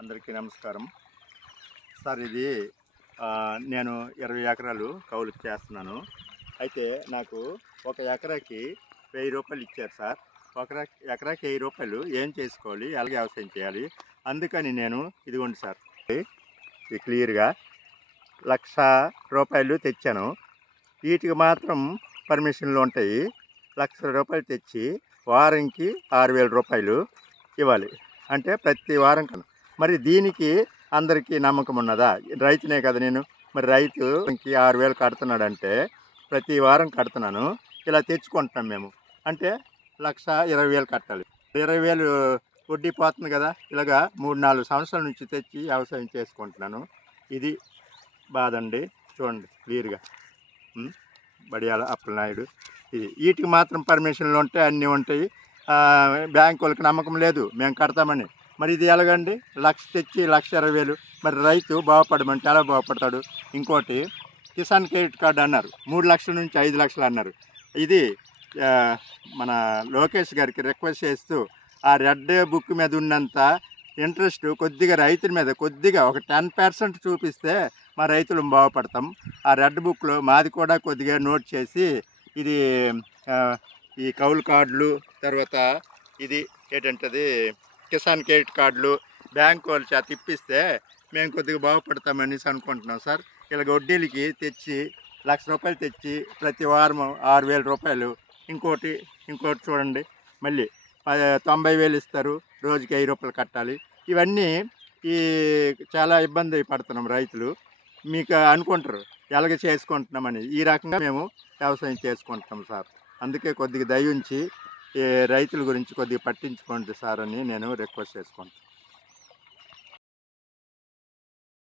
అందరికీ నమస్కారం. సార్ ఇది నేను ఇరవై ఎకరాలు కౌలు చేస్తున్నాను. అయితే నాకు ఒక ఎకరాకి వెయ్యి రూపాయలు ఇచ్చారు సార్. ఒక ఎకరాకి వెయ్యి రూపాయలు ఏం చేసుకోవాలి? ఎలా వ్యవసాయం చేయాలి? అందుకని నేను ఇదిగోండి సార్. ఇది క్లియర్గా లక్ష రూపాయలు తెచ్చాను. వీటికి మాత్రం పర్మిషన్లు ఉంటాయి. లక్ష రూపాయలు తెచ్చి వారంకి ఆరు వేల రూపాయలు ఇవ్వాలి. అంటే ప్రతి వారం కన్నా. మరి దీనికి అందరికీ నమ్మకం ఉన్నదా? రైతునే కదా నేను. మరి రైతుకి ఆరు వేలు కడుతున్నాడంటే ప్రతి వారం కడుతున్నాను. ఇలా తెచ్చుకుంటున్నాం మేము. అంటే లక్ష ఇరవై వేలు కట్టాలి. ఇరవై వేలు వడ్డీ పోతుంది కదా. ఇలాగా మూడు నాలుగు సంవత్సరాల నుంచి తెచ్చి వ్యవసాయం చేసుకుంటున్నాను. ఇది బాధ అండి. చూడండి క్లియర్గా. బడియాల అప్పలనాయుడు ఇది వీటికి మాత్రం పర్మిషన్లు ఉంటాయి అన్నీ ఉంటాయి. బ్యాంకు వాళ్ళకి నమ్మకం లేదు. మేము కడతామని. మరి ఇది ఎలాగండి? లక్ష తెచ్చి లక్ష ఇరవై వేలు. మరి రైతు బాగుపడమంటే ఎలా బాగుపడతాడు. ఇంకోటి కిసాన్ క్రెడిట్ కార్డు అన్నారు. మూడు లక్షల నుంచి ఐదు లక్షలు అన్నారు. ఇది మన లోకేష్ గారికి రిక్వెస్ట్ చేస్తూ ఆ రెడ్ బుక్ మీద ఉన్నంత ఇంట్రెస్ట్ కొద్దిగా రైతుల మీద కొద్దిగా ఒక టెన్ పర్సెంట్ చూపిస్తే మా రైతులు బాగుపడతాం. ఆ రెడ్ బుక్లో మాది కూడా కొద్దిగా నోట్ చేసి ఇది ఈ కౌలు కార్డులు తర్వాత ఇది ఏంటంటది కిసాన్ క్రెడిట్ కార్డులు బ్యాంకు వాళ్ళ చేత ఇప్పిస్తే మేము కొద్దిగా బాగుపడతామనేసి అనుకుంటున్నాం సార్. ఇలా వడ్డీలకి తెచ్చి లక్ష రూపాయలు తెచ్చి ప్రతి వారం ఆరు వేల రూపాయలు ఇంకోటి ఇంకోటి చూడండి. మళ్ళీ తొంభై వేలు ఇస్తారు రోజుకి ఐదు రూపాయలు కట్టాలి. ఇవన్నీ ఈ చాలా ఇబ్బంది పడుతున్నాం రైతులు. మీకు అనుకుంటారు ఎలాగ చేసుకుంటున్నామని. ఈ రకంగా మేము వ్యవసాయం చేసుకుంటున్నాం సార్. అందుకే కొద్దిగా దయ ఉంచి రైతుల గురించి కొద్దిగా పట్టించుకోండి సార్ అని నేను రిక్వెస్ట్ చేసుకుంటాను